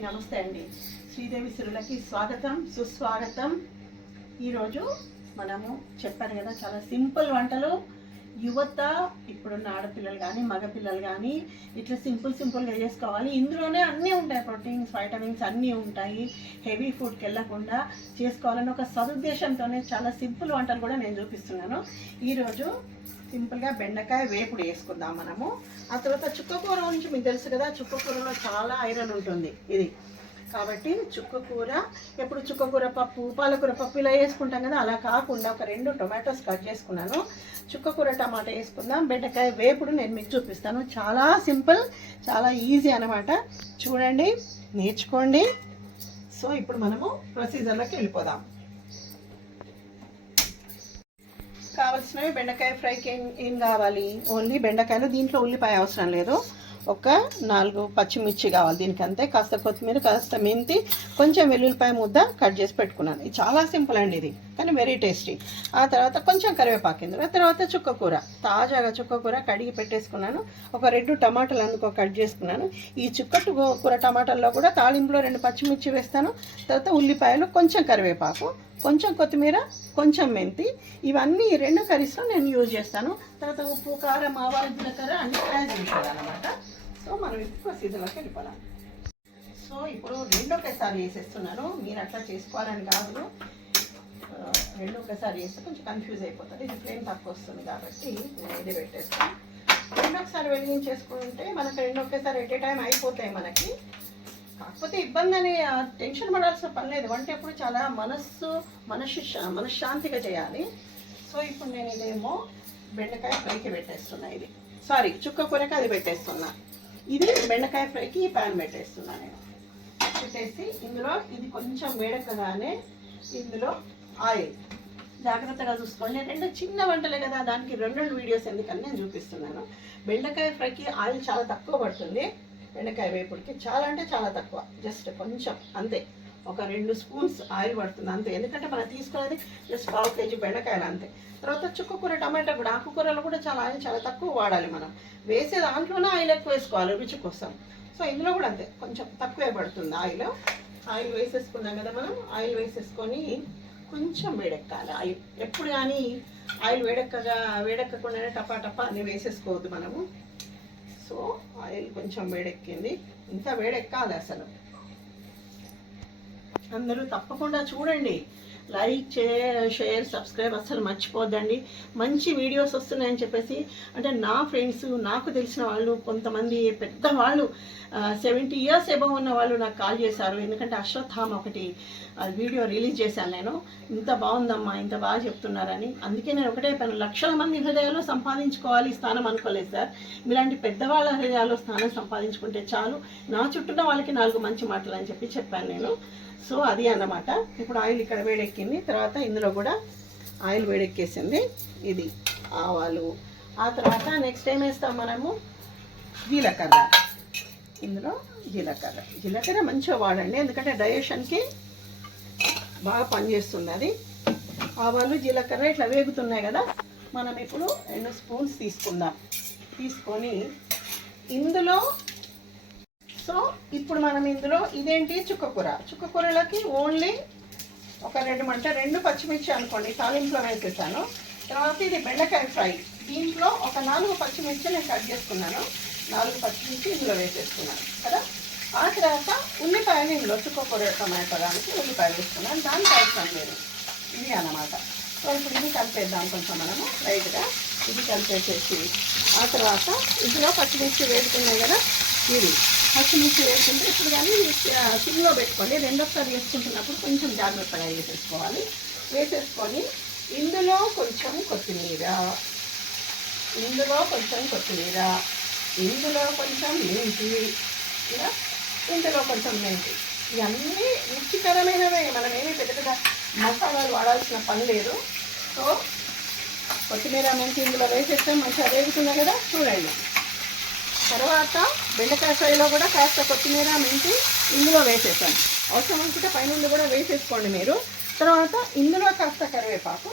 అందరికీ నమస్తే అండి. శ్రీదేవి సిరులకి స్వాగతం సుస్వాగతం. ఈరోజు మనము చెప్పాను కదా, చాలా సింపుల్ వంటలు. యువత, ఇప్పుడున్న ఆడపిల్లలు కానీ మగపిల్లలు కానీ ఇట్లా సింపుల్గా చేసుకోవాలి. ఇందులోనే అన్నీ ఉంటాయి, ప్రోటీన్స్, వైటమిన్స్ అన్నీ ఉంటాయి. హెవీ ఫుడ్కి వెళ్ళకుండా చేసుకోవాలని ఒక సదుద్దేశంతోనే చాలా సింపుల్ వంటలు కూడా నేను చూపిస్తున్నాను. ఈరోజు సింపుల్గా బెండకాయ వేపుడు వేసుకుందాం మనము. ఆ తర్వాత చుక్కకూర గురించి మీకు తెలుసు కదా, చుక్కకూరలో చాలా ఐరన్ ఉంటుంది ఇది. కాబట్టి చుక్కకూర, ఎప్పుడు చుక్కకూర పప్పు, పాలకూర పప్పు ఇలా వేసుకుంటాం కదా, అలా కాకుండా ఒక 2 టొమాటోస్ కట్ చేసుకున్నాను. చుక్కకూర టమాటా వేసుకుందాం. బెండకాయ వేపుడు నేను మీకు చూపిస్తాను. చాలా సింపుల్, చాలా ఈజీ అనమాట. చూడండి, నేర్చుకోండి. సో ఇప్పుడు మనము ప్రొసీజర్లోకి వెళ్ళిపోదాం. కావాల్సినవి బెండకాయ ఫ్రైకి ఏం కావాలి, ఓన్లీ బెండకాయలు. దీంట్లో ఉల్లిపాయ అవసరం లేదు. ఒక 4 పచ్చిమిర్చి కావాలి దీనికి, అంతే. కాస్త కొత్తిమీర, కాస్త మెంతి, కొంచెం వెల్లుల్లిపాయ ముద్ద కట్ చేసి పెట్టుకున్నాను. ఇది చాలా సింపుల్ అండి ఇది, కానీ వెరీ టేస్టీ. ఆ తర్వాత కొంచెం కరివేపాకు ఇందులో. తర్వాత చుక్కకూర, తాజాగా చుక్కకూర కడిగి పెట్టేసుకున్నాను. ఒక 2 టమాటాలు అందుకో కట్ చేసుకున్నాను. ఈ చుక్కకూర టమాటాల్లో కూడా తాలింపులో 2 పచ్చిమిర్చి వేస్తాను. తర్వాత ఉల్లిపాయలు, కొంచెం కరివేపాకు, కొంచెం కొత్తిమీర, కొంచెం మెంతి, ఇవన్నీ 2 కర్రీస్లో నేను యూజ్ చేస్తాను. తర్వాత ఉప్పు, కారం, ఆవాలు, జీలకర్ర అన్ని యాడ్ చేయాలన్నమాట. సో మనం ఇప్పుడు ప్రొసీజర్లోకి వెళ్ళిపోదాం. సో ఇప్పుడు 2 ఒకేసారి వేసేస్తున్నాను. మీరు అట్లా చేసుకోవాలని కాదు, 2 ఒకేసారి వేస్తే కొంచెం కన్ఫ్యూజ్ అయిపోతుంది. ఇది ఫ్లేమ్ తక్కువ వస్తుంది కాబట్టి నేను ఇది పెట్టేస్తాను. 2 ఒకసారి వెలిగించేసుకుంటే మనకు 2 ఒకేసారి ఎట్ ఏ టైం అయిపోతాయి మనకి. కాకపోతే ఇబ్బంది అని టెన్షన్ పడాల్సిన పని లేదు. వంట ఎప్పుడు చాలా మనశ్శాంతిగా చేయాలి. సో ఇప్పుడు నేను ఇదేమో బెండకాయ ఫ్రైకి పెట్టేస్తున్నా. ఇది చుక్కకూరకి అది పెట్టేస్తున్నా. ఇది బెండకాయ ఫ్రైకి ఈ ప్యాన్ పెట్టేస్తున్నా నేను. పెట్టేసి ఇందులో ఇది కొంచెం వేడెక్కగానే ఇందులో ఆయిల్, జాగ్రత్తగా చూసుకోండి. 2 చిన్న వంటలే కదా, దానికి 2 వీడియోస్ ఎందుకని నేను చూపిస్తున్నాను. బెండకాయ ఫ్రైకి ఆయిల్ చాలా తక్కువ పడుతుంది. బెండకాయ వేపుడికి చాలా అంటే చాలా తక్కువ, జస్ట్ కొంచెం అంతే. ఒక 2 స్పూన్స్ ఆయిల్ పడుతుంది అంతే. ఎందుకంటే మనం తీసుకునేది జస్ట్ 1/2 కేజీ బెండకాయలు అంతే. తర్వాత చుక్కకూర టమాటా కూడా, ఆకుకూరలు కూడా చాలా ఆయిల్ చాలా తక్కువ వాడాలి. మనం వేసే దాంట్లోనే ఆయిల్ ఎక్కువ వేసుకోవాలి రుచి కోసం. సో ఇందులో కూడా అంతే, కొంచెం తక్కువే పడుతుంది ఆయిల్. ఆయిల్ వేసేసుకున్నాం కదా మనం. ఆయిల్ వేసేసుకొని కొంచెం వేడెక్కాలి ఆయిల్. ఎప్పుడు కానీ ఆయిల్ వేడెక్కకుండానే టపా అన్నీ వేసేసుకోవద్దు మనము. సో ఆయిల్ కొంచెం వేడెక్కింది, ఇంకా వేడెక్కాలి అసలు. అందరూ తప్పకుండా చూడండి, లైక్, షేర్, సబ్స్క్రైబ్ అస్సలు మర్చిపోద్దండి. మంచి వీడియోస్ వస్తున్నాయని చెప్పేసి, అంటే నా ఫ్రెండ్స్, నాకు తెలిసిన వాళ్ళు, కొంతమంది పెద్దవాళ్ళు 70 years ఎబవ్ ఉన్న వాళ్ళు నాకు కాల్ చేశారు. ఎందుకంటే అశ్వత్థామ ఒకటి వీడియో రిలీజ్ చేశాను నేను. ఇంత బాగుందమ్మా, ఇంత బాగా చెప్తున్నారని. అందుకే నేను ఒకటే పని, లక్షల మంది హృదయాల్లో సంపాదించుకోవాలి స్థానం అనుకోలేదు సార్. ఇలాంటి పెద్దవాళ్ళ హృదయాల్లో స్థానం సంపాదించుకుంటే చాలు, నా చుట్టూన్న వాళ్ళకి 4 మంచి మాటలు అని చెప్పాను నేను. సో అది అన్నమాట. ఇప్పుడు ఆయిల్ ఇక్కడ వేడెక్కింది. తర్వాత ఇందులో కూడా ఆయిల్ వేడెక్కేసింది. ఇది ఆవాలు. ఆ తర్వాత నెక్స్ట్ ఏం వేస్తాం మనము, జీలకర్ర. ఇందులో జీలకర్ర మంచిగా వాడండి, ఎందుకంటే డైజెషన్కి బాగా పనిచేస్తుంది అది. ఆవాలు, జీలకర్ర ఇట్లా వేగుతున్నాయి కదా, మనం ఇప్పుడు 2 స్పూన్స్ తీసుకుందాం. తీసుకొని ఇందులో, సో ఇప్పుడు మనం ఇందులో ఇదేంటి చుక్కకూరలకి ఓన్లీ ఒక 2 పచ్చిమిర్చి అనుకోండి, తాలింపులో వేసేసాను. తర్వాత ఇది బెండకాయ ఫ్రై, దీంట్లో ఒక 4 పచ్చిమిర్చి నేను కట్ చేసుకున్నాను. 4 పచ్చిమిర్చి ఇందులో వేసేసుకున్నాను కదా. ఆ తర్వాత ఉల్లిపాయలు ఇందులో చుక్కకూర టమాటో దానికి ఉల్లిపాయలు వేసుకున్నాను, దానికి అవసరం లేదు. ఇది అన్నమాట. సో ఇప్పుడు ఇది కలిపేద్దాం కొంచెం మనము లైట్గా. ఇది కలిపేసేసి ఆ తర్వాత ఇందులో పచ్చిమిర్చి వేసుకున్నాయి కదా, ఇది పచ్చిమిర్చి వేసుకుంటే ఇప్పుడు కానీ సిమ్లో పెట్టుకోండి. 2సారి వేసుకుంటున్నప్పుడు కొంచెం జాగ్రత్తగా వేసేసుకోవాలి. వేసేసుకొని ఇందులో కొంచెం కొత్తిమీర, ఇందులో కొంచెం మెంతి, ఇందులో కొంచెం మెంతి. ఇవన్నీ రుచికరమైనవే, మనం ఏమీ పెద్ద మసాలాలు వాడాల్సిన పని లేదు. సో కొత్తిమీర, మెంతి ఇందులో వేసేస్తే మంచిగా వేగుతున్నాయి కదా, చూడండి. తర్వాత బెండకాయ ఫ్రైలో కూడా కాస్త కొత్తిమీర, మెంతి ఇందులో వేసేసాను. అవసరం అనుకుంటే పైన కూడా వేసేసుకోండి మీరు. తర్వాత ఇందులో కాస్త కరివేపాకు,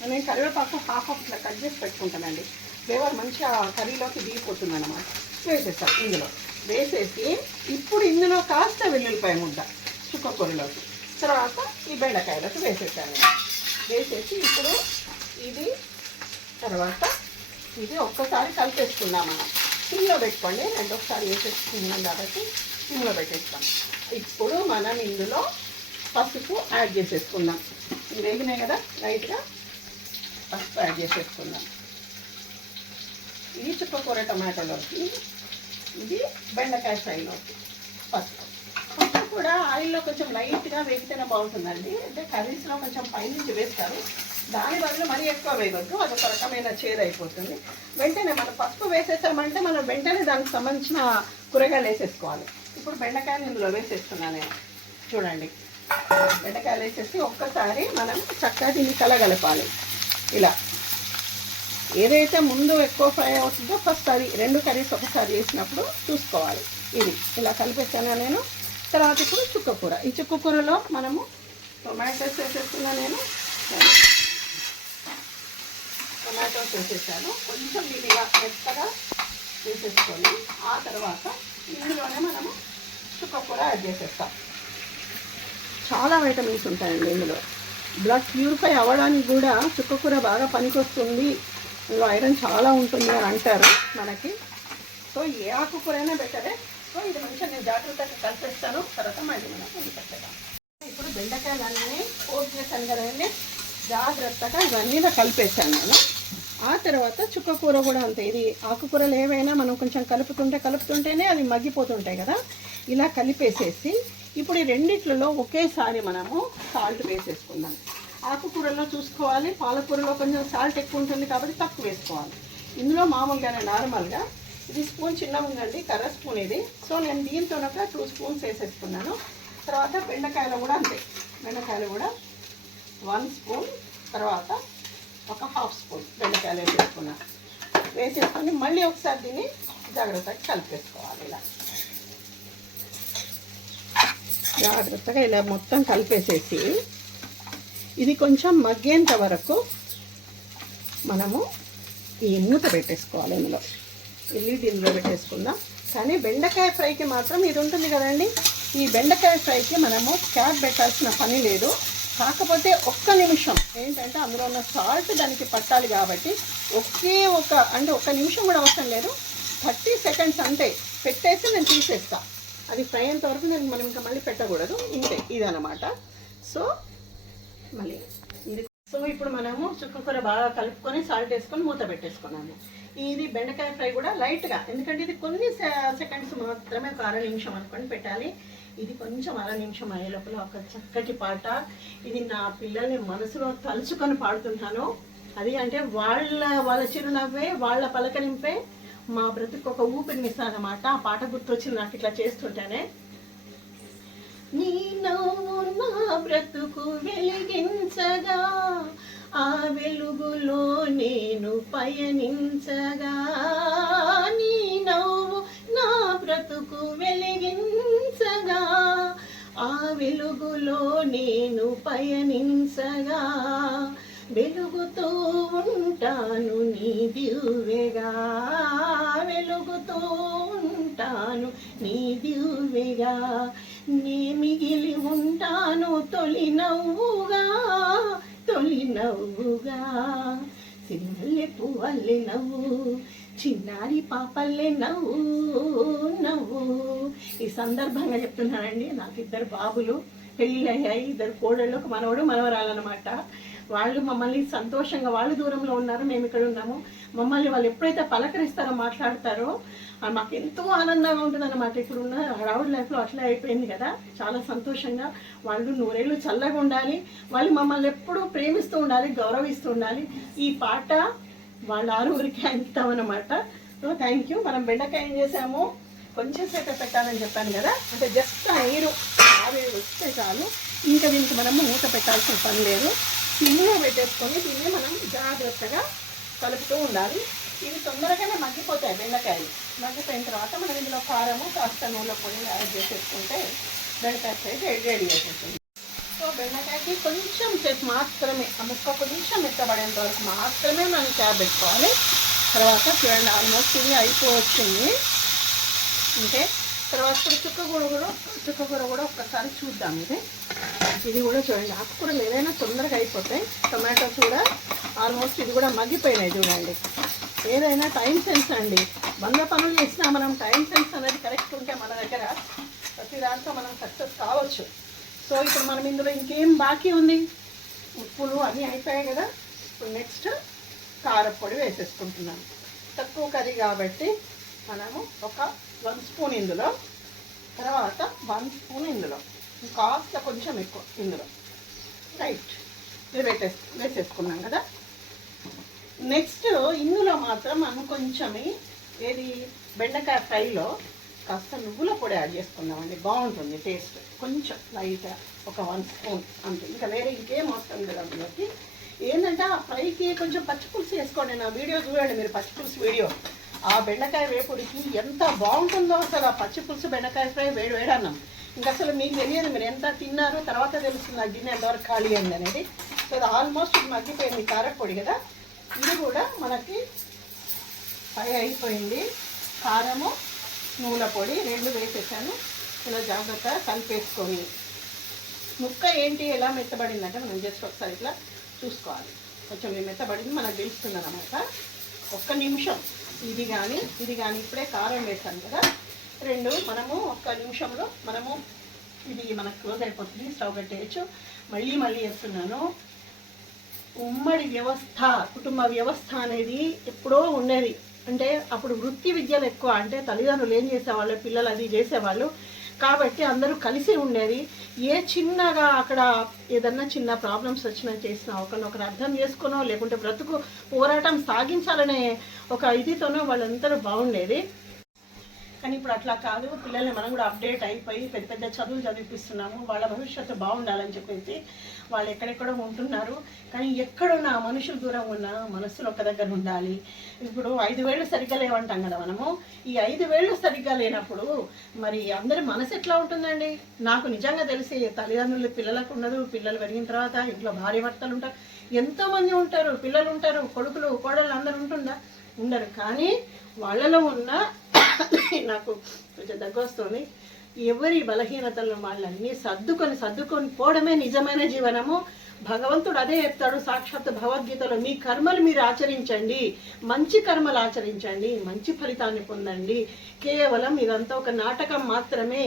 నేను కరివేపాకు హాఫ్ ఇట్లా కట్ చేసి పెట్టుకుంటానండి. ఫ్లేవర్ మంచిగా కర్రీలోకి దిగిపోతుంది అన్నమాట. వేసేస్తాను ఇందులో. వేసేసి ఇప్పుడు ఇందులో కాస్త వెల్లుల్లిపాయ ముద్ద చుక్కకూరలోకి, తర్వాత ఈ బెండకాయలకు వేసేసాను. వేసేసి ఇప్పుడు ఇది తర్వాత ఇది ఒక్కసారి కలిపేసుకుందాం. మనం సిమ్లో పెట్టుకోండి, నేను ఒకసారి వేసేసుకున్నాం కాబట్టి సిమ్లో పెట్టేస్తాం. ఇప్పుడు మనం ఇందులో పసుపు యాడ్ చేసేసుకుందాం. ఇది వేగినాయి కదా, లైట్గా పసుపు యాడ్ చేసేసుకుందాం. ఇది చుక్కకూర టమాటోలోకి, ఇది బెండకాయ ఫ్రైలోకి పసుపు. పసుపు కూడా ఆయిల్లో కొంచెం లైట్గా వేగితేనే బాగుంటుందండి. అంటే కర్రీస్లో కొంచెం పైనుంచి వేస్తారు, దాని బదులు మరీ ఎక్కువ వేయవద్దు, అది ఒక రకమైన చేదు అయిపోతుంది. వెంటనే మనం పసుపు వేసేసామంటే మనం వెంటనే దానికి సంబంధించిన కూరగాయలు వేసేసుకోవాలి. ఇప్పుడు బెండకాయలు ఇందులో వేసేస్తున్నాను నేను. చూడండి, బెండకాయలు వేసేసి ఒక్కసారి మనం చక్కగా దీన్ని కలగలపాలి. ఇలా ఏదైతే ముందు ఎక్కువ ఫ్రై అవుతుందో ఫస్ట్ అది రెండు కర్రీస్ ఒకసారి వేసినప్పుడు చూసుకోవాలి. ఇది ఇలా కలిపేసాను నేను. తర్వాత ఇప్పుడు చుక్కకూర, ఈ చుక్కకూరలో మనము టొమాటోస్ వేసేస్తున్నా నేను. టొమాటోస్ వేసేసాను, కొంచెం దీన్ని ఇలా మెత్తగా వేసేసుకొని ఆ తర్వాత ఇందులోనే మనము చుక్కకూర యాడ్ చేసేస్తాం. చాలా వైటమిన్స్ ఉంటాయండి ఇందులో. బ్లడ్ ప్యూరిఫై అవ్వడానికి కూడా చుక్కకూర బాగా పనికొస్తుంది, ఇందులో ఐరన్ చాలా ఉంటుంది అని అంటారు మనకి. సో ఏ ఆకుకూరైనా బెటరే. సో ఇది మంచిగా నేను జాగ్రత్తగా కలిపేస్తాను, తర్వాత మళ్ళీ మనం కలిపేస్తాం. ఇప్పుడు బెండకాయలన్నీ కోట్ చేశాను కదండి, జాగ్రత్తగా ఇవన్నీ కలిపేసాను నేను. ఆ తర్వాత చుక్కకూర కూడా అంతే. ఇది ఆకుకూరలు ఏవైనా మనం కొంచెం కలుపుతుంటేనే అవి మగ్గిపోతుంటాయి కదా. ఇలా కలిపేసేసి ఇప్పుడు ఈ రెండిట్లలో ఒకేసారి మనము సాల్ట్ వేసేసుకుందాం. ఆకుకూరలో చూసుకోవాలి, పాలకూరలో కొంచెం సాల్ట్ ఎక్కువ ఉంటుంది కాబట్టి తక్కువ వేసుకోవాలి. ఇందులో మామూలుగానే నార్మల్గా ఇది స్పూన్ చిన్నగా ఉందండి, కర్ర స్పూన్ ఇది. సో నేను దీంతో ఒక 2 స్పూన్స్ వేసేసుకున్నాను. తర్వాత బెండకాయలు కూడా అంతే, బెండకాయలు కూడా 1 స్పూన్, తర్వాత ఒక 1/2 స్పూన్ బెండకాయలు వేసేసుకున్నాను. వేసేసుకొని మళ్ళీ ఒకసారి దీన్ని జాగ్రత్తగా కలిపేసుకోవాలి. ఇలా జాగ్రత్తగా ఇలా మొత్తం కలిపేసేసి ఇది కొంచెం మగ్గేంత వరకు మనము ఈ మూత పెట్టేసుకోవాలి. ఇందులో లిడ్ ఇందులో పెట్టేసుకుందాం. కానీ బెండకాయ ఫ్రైకి మాత్రం ఇది ఉంటుంది కదండి, ఈ బెండకాయ ఫ్రైకి మనము క్యాప్ పెట్టాల్సిన పని లేదు. కాకపోతే ఒక్క నిమిషం ఏంటంటే అందులో ఉన్న సాల్ట్ దానికి పట్టాలి కాబట్టి ఒక్క నిమిషం కూడా అవసరం లేదు, 30 సెకండ్స్ అంతే పెట్టేసి నేను తీసేస్తాను. అది ఫ్రై అయ్యేంత వరకు మనం ఇంకా మళ్ళీ పెట్టకూడదు, ఇంతే ఇదన్నమాట. సో మళ్ళీ ఇది ఇప్పుడు మనము చుక్కకూర బాగా కలుపుకొని సాల్ట్ వేసుకొని మూత పెట్టేసుకున్నాము. ఇది బెండకాయ ఫ్రై కూడా లైట్గా, ఎందుకంటే ఇది కొన్ని సెకండ్స్ మాత్రమే, ఒక 1/2 నిమిషం అనుకొని పెట్టాలి. ఇది కొంచెం 1/2 నిమిషం అయ్యే లోపల ఒక చక్కటి పాట, ఇది నా పిల్లల్ని మనసులో తలుచుకొని పాడుతుంటాను. అది అంటే వాళ్ళ చిరునవ్వే, వాళ్ళ పలకరింపే మా బ్రతుకు ఒక ఊపిరినిస్తానమాట. ఆ పాట గుర్తొచ్చింది నాకు ఇట్లా చేస్తుంటేనే. నీ నవ్వు నా బ్రతుకు వెలిగించగా, ఆ వెలుగులో నేను పయనించగా. నీ నవ్వు నా బ్రతుకు వెలిగించగా, ఆ వెలుగులో నేను పయనించగా. వెలుగుతూ ఉంటాను నీ దివ్వెగా, వెలుగుతూ ఉంటాను నీ దివ్వెగా. నీ మిగిలి ఉంటాను తొలి నవ్వుగా, తొలి నవ్వుగా. సిరిమల్లె పువ్వల్లే నవ్వు, చిన్నారి పాపల్లే నవ్వు నవ్వు. ఈ సందర్భంగా చెప్తున్నానండి, నాకు 2 బాబులు పెళ్ళయ్యాయి, 2 కోడళ్ళు, ఒక మనవడు మనవరాలన్నమాట. వాళ్ళు మమ్మల్ని సంతోషంగా, వాళ్ళు దూరంలో ఉన్నారు, మేము ఇక్కడ ఉన్నాము. మమ్మల్ని వాళ్ళు ఎప్పుడైతే పలకరిస్తారో, మాట్లాడతారో మాకు ఎంతో ఆనందంగా ఉంటుంది అన్నమాట. ఇప్పుడున్న హడావుడి లైఫ్లో అట్లా అయిపోయింది కదా, చాలా సంతోషంగా. వాళ్ళు 100 ఏళ్ళు చల్లగా ఉండాలి, వాళ్ళు మమ్మల్ని ఎప్పుడూ ప్రేమిస్తూ ఉండాలి, గౌరవిస్తూ ఉండాలి. ఈ పాట వాళ్ళ 6గురికి అంతామన్నమాట. So thank you. మనం బెండకాయ ఏం చేసాము, కొంచెం సేపు పెట్టాలని చెప్పాను కదా, అంటే జస్ట్ నీరు ఆవిరి వస్తే చాలు, ఇంకా దీనికి మనము మూత పెట్టాల్సిన పని లేదు. సిమ్లో పెట్టేసుకొని దీన్ని మనం జాగ్రత్తగా కలుపుతూ ఉండాలి. ఇవి తొందరగానే మగ్గిపోతాయి బెండకాయలు. మగ్గిపోయిన తర్వాత మనం ఇందులో కారము, కాస్త నూనె పొడి యాడ్ చేసేసుకుంటే బెండకాయ ఫ్రై రెడీ అయిపోతుంది. సో బెండకాయకి కొంచెం సేపు మాత్రమే, ఆ ముక్క కొంచెం మెత్తబడేంత వరకు మాత్రమే మనం క్యాప్ పెట్టుకోవాలి. తర్వాత చూడండి, ఆల్మోస్ట్ ఇది అయిపోవచ్చింది. ఓకే. తర్వాత ఇప్పుడు చుక్కకూర కూడా ఒక్కసారి చూద్దాం. ఇది కూడా చూడండి, ఆకుకూరలు ఏదైనా తొందరగా అయిపోతాయి. టొమాటోస్ కూడా ఆల్మోస్ట్ ఇది కూడా మగ్గిపోయినాయి చూడండి. ఏదైనా టైం సెన్స్ అండి. 100 పనులు చేసినా మనం టైం సెన్స్ అనేది కరెక్ట్ ఉంటే మన దగ్గర ప్రతి దాంట్లో మనం సక్సెస్ కావచ్చు. సో ఇప్పుడు మనం ఇందులో ఇంకేం బాకీ ఉంది, ఉప్పులు అన్నీ అయిపోయాయి కదా. ఇప్పుడు నెక్స్ట్ కారపొడి వేసేసుకుంటున్నాను. తక్కువ కర్రీ కాబట్టి మనము ఒక 1 స్పూన్ ఇందులో, తర్వాత 1 స్పూన్ ఇందులో, కాస్త కొంచెం ఎక్కువ ఇందులో, రైట్. ఇది వేసేసుకున్నాం కదా. నెక్స్ట్ ఇందులో మాత్రం మనం కొంచెం ఏది బెండకాయ ఫ్రైలో కాస్త నువ్వుల పొడి యాడ్ చేసుకుందామండి, బాగుంటుంది టేస్ట్. కొంచెం లైట్గా ఒక 1 స్పూన్ అంతే, ఇంకా వేరే ఇంకేం అవసరం లేదు అందులోకి. ఏంటంటే ఆ ఫ్రైకి కొంచెం పచ్చిపులుసు వేసుకోండి. నా వీడియో చూడండి మీరు, పచ్చిపులుసు వీడియో. ఆ బెండకాయ వేపుడికి ఎంత బాగుంటుందో అసలు. ఆ పచ్చిపులుసు బెండకాయ ఫ్రై వేడి అన్నం. ఇంకా అసలు మీకు తెలియదు, మీరు ఎంత తిన్నారో తర్వాత తెలుస్తుంది ఆ గిన్నె ఎంతవరకు ఖాళీ అయింది అనేది. సో అది ఆల్మోస్ట్ మగ్గిపోయింది కారపొడి కదా. ఇది కూడా మనకి ఫ్రై అయిపోయింది. కారము నువ్వుల పొడి 2 వేసేసాను. ఇలా జాగ్రత్తగా కలిపేసుకొని, ముక్క ఏంటి ఎలా మెత్తబడిందంటే మనం జస్ట్ ఒకసారి ఇట్లా చూసుకోవాలి. కొంచెం మెత్తబడింది మనకు తెలుస్తుంది అన్నమాట. 1 నిమిషం ఇది కానీ ఇప్పుడే కారం వేసాను కదా, 2 మనము 1 నిమిషంలో మనము ఇది మనకు క్లోజ్ అయిపోతుంది. స్టవ్ కట్టేయచ్చు. మళ్ళీ చెప్తున్నాను, ఉమ్మడి వ్యవస్థ, కుటుంబ వ్యవస్థ అనేది ఎప్పుడో ఉండేది. అంటే అప్పుడు వృత్తి విద్యలు ఎక్కువ, అంటే తల్లిదండ్రులు ఏం చేసేవాళ్ళు, పిల్లలు అది చేసేవాళ్ళు కాబట్టి అందరూ కలిసి ఉండేది. ఏ చిన్నగా అక్కడ ఏదన్నా చిన్న ప్రాబ్లమ్స్ వచ్చినా చేసినా ఒకరినొకరు అర్థం చేసుకునో, లేకుంటే బ్రతుకు పోరాటం సాగించాలనే ఒక ఇదితోనో వాళ్ళందరూ బాగుండేది. కానీ ఇప్పుడు అట్లా కాదు. పిల్లల్ని మనం కూడా అప్డేట్ అయిపోయి పెద్ద చదువులు చదివిపిస్తున్నాము. వాళ్ళ భవిష్యత్తు బాగుండాలని చెప్పేసి వాళ్ళు ఎక్కడెక్కడో ఉంటున్నారు. కానీ ఎక్కడున్నా మనుషులు దూరం ఉన్నా మనసులో ఒక దగ్గర ఉండాలి. ఇప్పుడు 5 వేళ్ళు సరిగ్గా లేవంటాం కదా మనము. ఈ 5 వేళ్ళు సరిగ్గా లేనప్పుడు మరి అందరి మనసు ఎట్లా ఉంటుందండి? నాకు నిజంగా తెలిసి తల్లిదండ్రులు పిల్లలకు ఉండదు. పిల్లలు పెరిగిన తర్వాత ఇంట్లో భార్య భర్తలు ఉంటారు, ఎంతోమంది ఉంటారు, పిల్లలు ఉంటారు, కొడుకులు కోడళ్ళు అందరు ఉంటుందా? ఉండరు. కానీ వాళ్ళలో ఉన్న నాకు కొంచెం దగ్గు వస్తుంది. ఎవరి బలహీనతలను వాళ్ళన్నీ సర్దుకొని పోవడమే నిజమైన జీవనము. భగవంతుడు అదే చెప్తాడు సాక్షాత్ భగవద్గీతలో, మీ కర్మలు మీరు ఆచరించండి, మంచి కర్మలు ఆచరించండి, మంచి ఫలితాన్ని పొందండి. కేవలం ఇదంతా ఒక నాటకం మాత్రమే.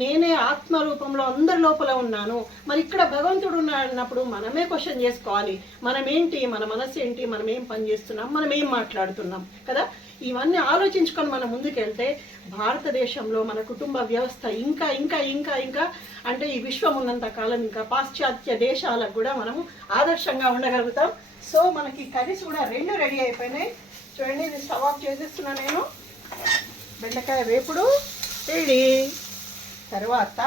నేనే ఆత్మరూపంలో అందరి లోపల ఉన్నాను. మరి ఇక్కడ భగవంతుడు ఉన్నప్పుడు మనమే క్వశ్చన్ చేసుకోవాలి. మనమేంటి, మన మనసు ఏంటి, మనం ఏం పని చేస్తున్నాం, మనం ఏం మాట్లాడుతున్నాం కదా. ఇవన్నీ ఆలోచించుకొని మనం ముందుకెళ్తే భారతదేశంలో మన కుటుంబ వ్యవస్థ ఇంకా ఇంకా ఇంకా ఇంకా అంటే ఈ విశ్వం ఉన్నంత కాలం ఇంకా పాశ్చాత్య దేశాలకు కూడా మనము ఆదర్శంగా ఉండగలుగుతాం. సో మనకి కర్రీస్ కూడా 2 రెడీ అయిపోయినాయి. చూడండి, ఇది స్టవ్ ఆఫ్ చేసేస్తున్నా నేను. బెండకాయ వేపుడు రెడీ. తర్వాత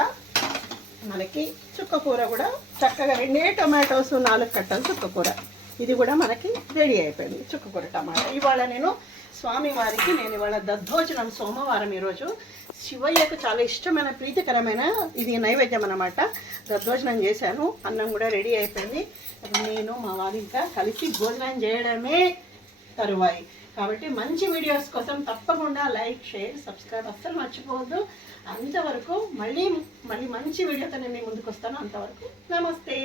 మనకి చుక్కకూర కూడా చక్కగా 2 టొమాటోస్ 4 కట్టలు చుక్కకూర, ఇది కూడా మనకి రెడీ అయిపోయింది. చుక్కకూర టమాటా. ఇవాళ నేను స్వామివారికి ఇవాళ దద్దోజనం, సోమవారం ఈరోజు శివయ్యకు చాలా ఇష్టమైన ప్రీతికరమైన ఇది నైవేద్యం అన్నమాట. దద్దోజనం చేశాను. అన్నం కూడా రెడీ అయిపోయింది. నేను మా వారు ఇంకా కలిసి భోజనం చేయడమే తరువాయి. కాబట్టి మంచి వీడియోస్ కోసం తప్పకుండా లైక్, షేర్, సబ్స్క్రైబ్ అస్సలు మర్చిపోవద్దు. అంతవరకు మళ్ళీ మంచి వీడియోతో నేను ముందుకు వస్తాను. అంతవరకు నమస్తే.